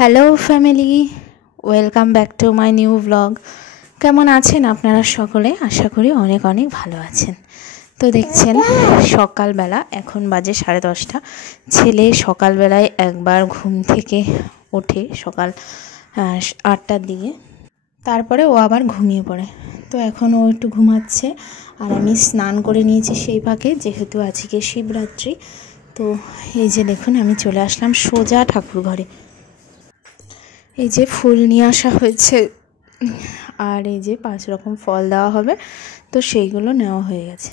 Hello family, welcome back to my new blog. কেমন আছেন আপনারা সকলে? আশা করি অনেক অনেক ভালো আছেন। তো দেখছেন সকালবেলা, এখন বাজে 10:30। ছেলে সকালবেলায় একবার ঘুম থেকে ওঠে সকাল 8টার দিকে, তারপরে ও আবার ঘুমিয়ে পড়ে। তো এখন ও একটু ঘুমাচ্ছে আর আমি স্নান করে নিয়েছি সেই ফাঁকে, যেহেতু আজকে শিবরাত্রি। তো এই যে দেখুন, আমি চলে আসলাম সোজা ঠাকুর ঘরে। এই যে ফুল নিয়ে আসা হয়েছে আর এই যে 5 রকম ফল দেওয়া হবে, তো সেইগুলো নেওয়া হয়ে গেছে।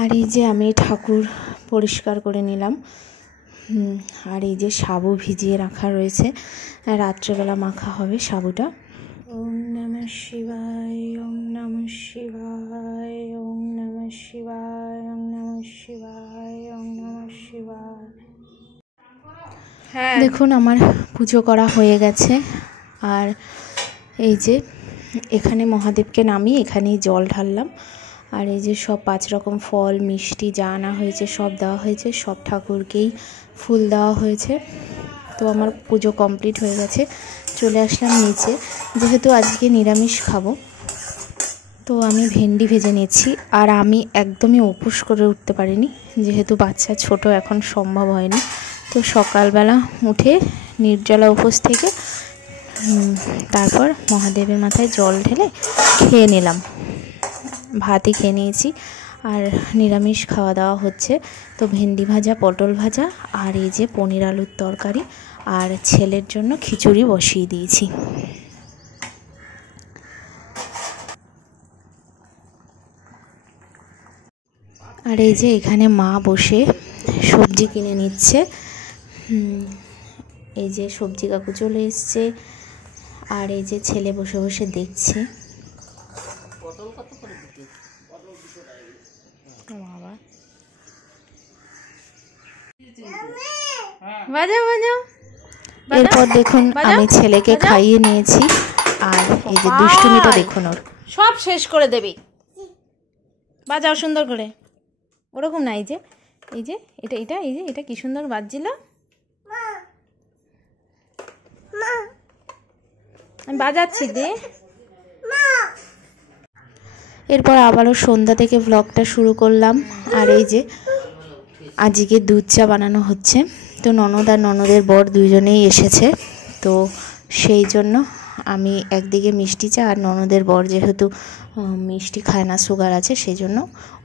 আর এই যে আমি ঠাকুর পরিষ্কার করে নিলাম। আর এই যে সাবু ভিজিয়ে রাখা রয়েছে, রাত্রেবেলা মাখা হবে সাবুটা। ওম নমঃ শিবায়, ওম নমঃ শিবায়, ওম নমঃ শিবায়, ওম নমঃ শিবায়, ওম নমঃ শিবায়। দেখুন আমার পুজো করা হয়ে গেছে। আর এই যে এখানে মহাদেবকে নামিয়ে এখানেই জল ঢাললাম। আর এই যে সব 5 রকম ফল মিষ্টি যা আনা হয়েছে সব দেওয়া হয়েছে, সব ঠাকুরকেই ফুল দেওয়া হয়েছে। তো আমার পুজো কমপ্লিট হয়ে গেছে, চলে আসলাম নিচে। যেহেতু আজকে নিরামিষ খাবো, তো আমি ভেন্ডি ভেজে নিয়েছি। আর আমি একদমই উপোস করে উঠতে পারিনি, যেহেতু বাচ্চা ছোট, এখন সম্ভব হয়নি। তো সকালবেলা উঠে নির্জলা উপোস থেকে তারপর মহাদেবের মাথায় জল ঢেলে খেয়ে নিলাম, ভাতই খেয়ে নিয়েছি। আর নিরামিষ খাওয়া দাওয়া হচ্ছে। তো ভেন্ডি ভাজা, পটল ভাজা আর এই যে পনির আলুর তরকারি, আর ছেলের জন্য খিচুড়ি বসিয়ে দিয়েছি। আর এই যে এখানে মা বসে সবজি কিনে নিচ্ছে। এই যে সবজি কাকু চলে এসছে, আর এই যে ছেলে বসে বসে দেখছে। এরপর দেখুন আমি ছেলেকে খাইয়ে নিয়েছি। আর এই যে দুষ্টুমিটা দেখুন, ওর সব শেষ করে দেবে। বাজাও সুন্দর করে, ওরকম না। এই যে এটা এটা এই যে এটা কি সুন্দর বাজছিল। আমি বাজাচ্ছি দে। এরপর আবারও সন্ধ্যা থেকে ব্লগটা শুরু করলাম। আর এই যে আজকে দুধ চা বানানো হচ্ছে। তো ননদ আর ননদের বর দুজনেই এসেছে, তো সেই জন্য আমি একদিকে মিষ্টি চা, আর ননদের বর যেহেতু মিষ্টি খায় না, সুগার আছে, সেই জন্য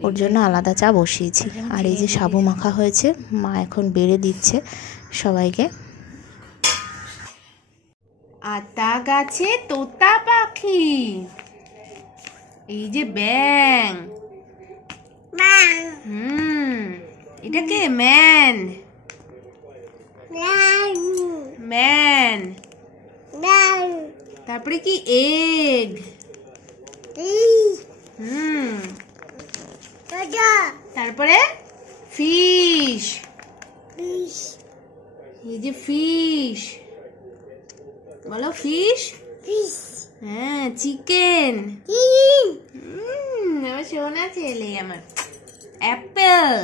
ওর জন্য আলাদা চা বসিয়েছি। আর এই যে সাবু মাখা হয়েছে, মা এখন বেড়ে দিচ্ছে সবাইকে। আতা গাছে তোতা পাখি, এই যে ব্যাং, এটাকে ম্যান, ম্যান। তারপরে কি এগ, তারপরে ফিশ, এই যে ফিশ, বলো ফিশ। হ্যাঁ, চিকেন। আমার সোনা ছেলে আমার। অ্যাপেল,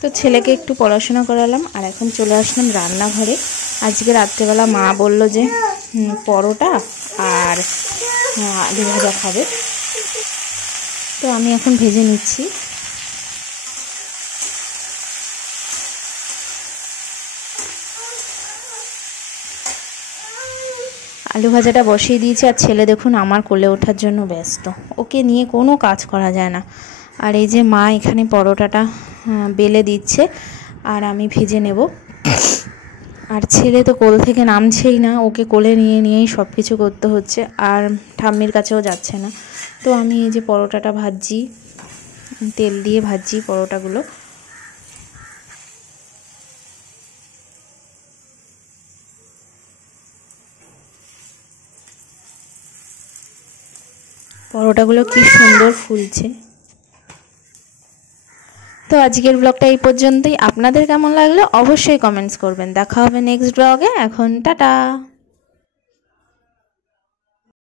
তো ছেলেকে একটু পড়াশোনা করালাম। আর এখন চলে আসলাম রান্নাঘরে। আজকে রাত্রেবেলা মা বলল যে পরোটা আর আলু ভাজা খাবে, তো আমি এখন ভেজে নিচ্ছি। আলু ভাজাটা বসিয়ে দিয়েছি। আর ছেলে দেখুন আমার কোলে ওঠার জন্য ব্যস্ত, ওকে নিয়ে কোনো কাজ করা যায় না। আর এই যে মা এখানে পরোটাটা বেলে দিচ্ছে আর আমি ভেজে নেব। আর ছেলে তো কোল থেকে নামছেই না, ওকে কোলে নিয়েই সব কিছু করতে হচ্ছে, আর ঠাম্মির কাছেও যাচ্ছে না। তো আমি এই যে পরোটাটা ভাজছি, তেল দিয়ে ভাজছি পরোটাগুলো। পরোটাগুলো কি সুন্দর ফুলছে। তো আজকের ব্লগটা এই পর্যন্তই। আপনাদের কেমন লাগলো অবশ্যই কমেন্টস করবেন। দেখা হবে নেক্সট ব্লগে। এখন টাটা।